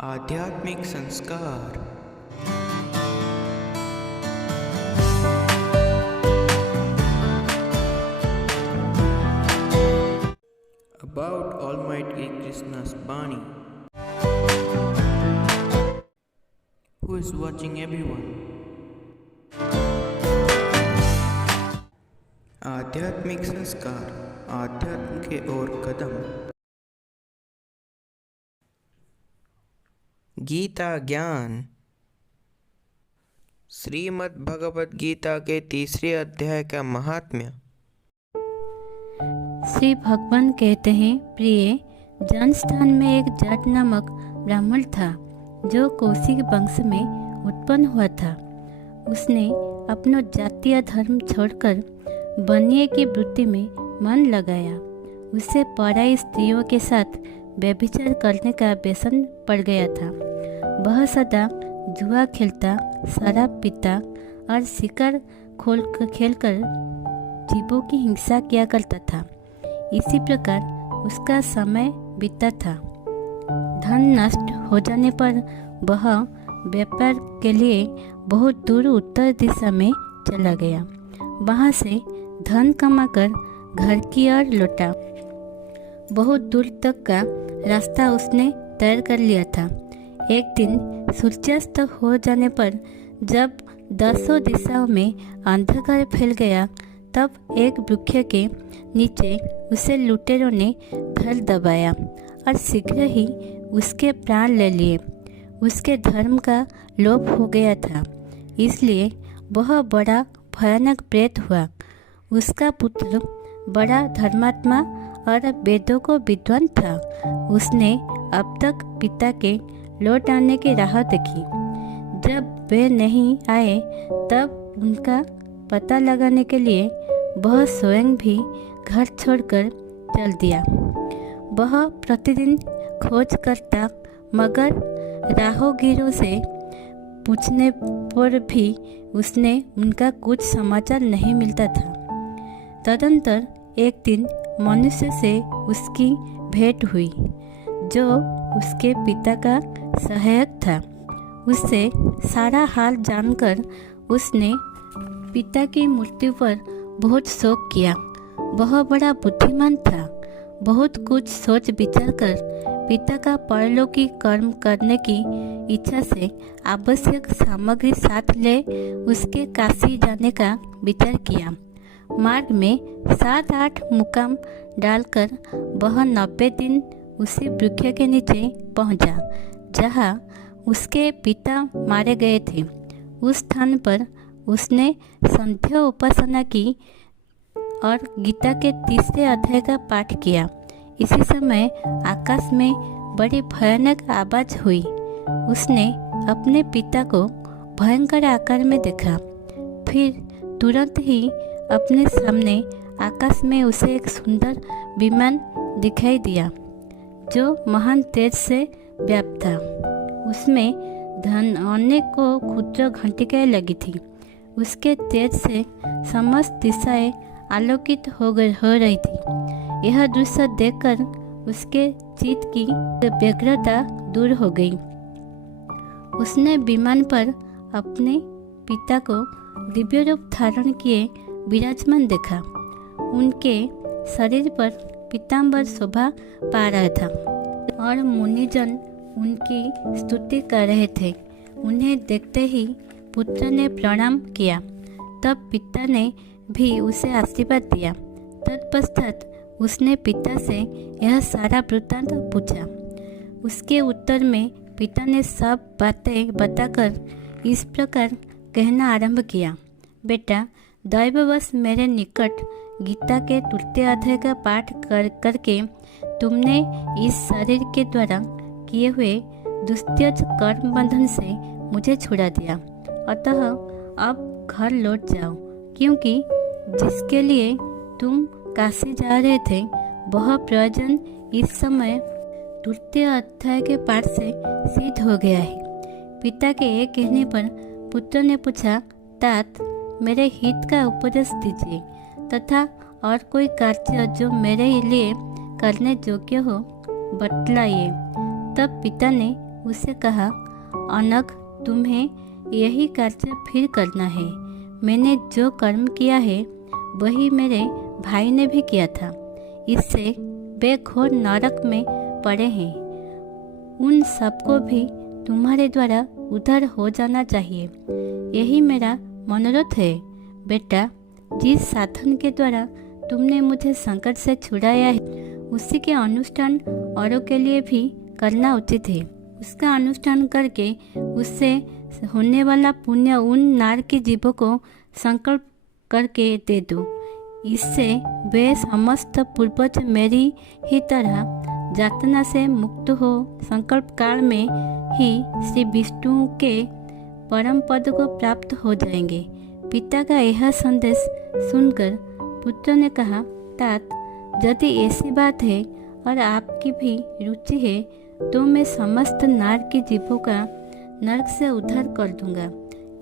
आध्यात्मिक संस्कार। About Almighty Krishna's Bani. Who is watching everyone? आध्यात्मिक संस्कार, आध्यात्म के ओर कदम। गीता ज्ञान। श्रीमद् भगवत गीता के तीसरे अध्याय का महात्म्य। श्री भगवान कहते हैं, प्रिय, जनस्थान में एक जाट नामक ब्राह्मण था जो कौशिक वंश में उत्पन्न हुआ था। उसने अपना जातीय धर्म छोड़कर बनिए की वृत्ति में मन लगाया। उसे पराई स्त्रियों के साथ व्यभिचार करने का व्यसन पड़ गया था। वह सदा जुआ खेलता, शराब पीता और शिकार खेलकर जीवों की हिंसा किया करता था। इसी प्रकार उसका समय बीता था। धन नष्ट हो जाने पर वह व्यापार के लिए बहुत दूर उत्तर दिशा में चला गया। वहाँ से धन कमाकर घर की ओर लौटा। बहुत दूर तक का रास्ता उसने तय कर लिया था। एक दिन सूर्यास्त हो जाने पर जब दसों दिशाओं में अंधकार फैल गया, तब एक वृक्ष के नीचे उसे लुटेरों ने धर दबाया और शीघ्र ही उसके प्राण ले लिए। उसके धर्म का लोप हो गया था, इसलिए वह बड़ा भयानक प्रेत हुआ। उसका पुत्र बड़ा धर्मात्मा और वेदों को विद्वान था। उसने अब तक पिता के लौट आने की राह देखी। जब वे नहीं आए तब उनका पता लगाने के लिए वह स्वयं भी घर छोड़कर चल दिया। वह प्रतिदिन खोज करता, मगर राहगीरों से पूछने पर भी उसने उनका कुछ समाचार नहीं मिलता था। तदंतर एक दिन मनुष्य से उसकी भेंट हुई जो उसके पिता का सहायक था। उससे सारा हाल जानकर उसने पिता की मृत्यु पर बहुत शोक किया। वह बड़ा बुद्धिमान था। बहुत कुछ सोच विचार कर पिता का परलौकी कर्म करने की इच्छा से आवश्यक सामग्री साथ ले उसके काशी जाने का विचार किया। मार्ग में 7-8 मुकाम डालकर वह 90 दिन उसी वृक्ष के नीचे पहुंचा जहां उसके पिता मारे गए थे। उस स्थान पर उसने संध्या उपासना की और गीता के तीसरे अध्याय का पाठ किया। इसी समय आकाश में बड़ी भयानक आवाज हुई। उसने अपने पिता को भयंकर आकार में देखा। फिर तुरंत ही अपने सामने आकाश में उसे एक सुंदर विमान दिखाई दिया जो महान तेज से व्याप्त था। उसमें धन अनेकों क्षुद्र घंटिकाएं लगी थी। उसके तेज से समस्त दिशाएं आलोकित हो रही थी। यह दृश्य देखकर उसके चित्त की व्यग्रता दूर हो गई। उसने विमान पर अपने पिता को दिव्य रूप धारण किए विराजमान देखा। उनके शरीर पर पीताम्बर शोभा पा रहा था और मुनिजन उनकी स्तुति कर रहे थे। उन्हें देखते ही पुत्र ने प्रणाम किया। तब पिता ने भी उसे आशीर्वाद दिया। तत्पश्चात उसने पिता से यह सारा वृत्तांत पूछा। उसके उत्तर में पिता ने सब बातें बताकर इस प्रकार कहना आरंभ किया, बेटा, दैववश मेरे निकट गीता के तृतीय अध्याय का पाठ करके तुमने इस शरीर के द्वारा किए हुए दुस्त्यज कर्म बंधन से मुझे छुड़ा दिया। अतः अब घर लौट जाओ, क्योंकि जिसके लिए तुम काशी जा रहे थे वह प्रयोजन इस समय तृतीय अध्याय के पाठ से सिद्ध हो गया है। पिता के एक कहने पर पुत्र ने पूछा, तात, मेरे हित का उपदेश दीजिए तथा और कोई कार्य जो मेरे लिए करने योग्य हो बतलाइए। तब पिता ने उससे कहा, अनग, तुम्हें यही कार्य फिर करना है। मैंने जो कर्म किया है वही मेरे भाई ने भी किया था। इससे वे घोर नरक में पड़े हैं। उन सबको भी तुम्हारे द्वारा उद्धार हो जाना चाहिए। यही मेरा मनोरथ है। बेटा, जिस साधन के द्वारा तुमने मुझे संकट से छुड़ाया है उसी के अनुष्ठान औरों के लिए भी करना उचित है। उसका अनुष्ठान करके उससे होने वाला पुण्य उन नार के जीवों को संकल्प करके दे दो। इससे वे समस्त पूर्वज मेरी ही तरह यातना से मुक्त हो संकल्प काल में ही श्री विष्णु के परम पद को प्राप्त हो जाएंगे। पिता का यह संदेश सुनकर पुत्र ने कहा, तात, यदि ऐसी बात है और आपकी भी रुचि है तो मैं समस्त नार के जीवों का नरक से उद्धार कर दूंगा।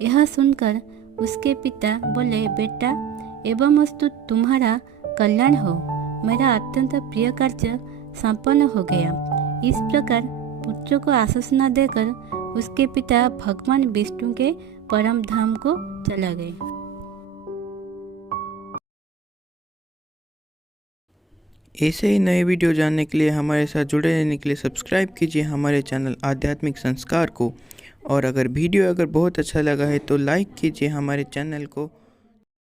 यह सुनकर उसके पिता बोले, बेटा, एवं वस्तु तुम्हारा कल्याण हो। मेरा अत्यंत प्रिय कार्य संपन्न हो गया। इस प्रकार पुत्र को आश्वासना देकर उसके पिता भगवान विष्णु के परम धाम को चला गए। ऐसे ही नए वीडियो जानने के लिए हमारे साथ जुड़े रहने के लिए सब्सक्राइब कीजिए हमारे चैनल आध्यात्मिक संस्कार को। और अगर वीडियो बहुत अच्छा लगा है तो लाइक कीजिए हमारे चैनल को।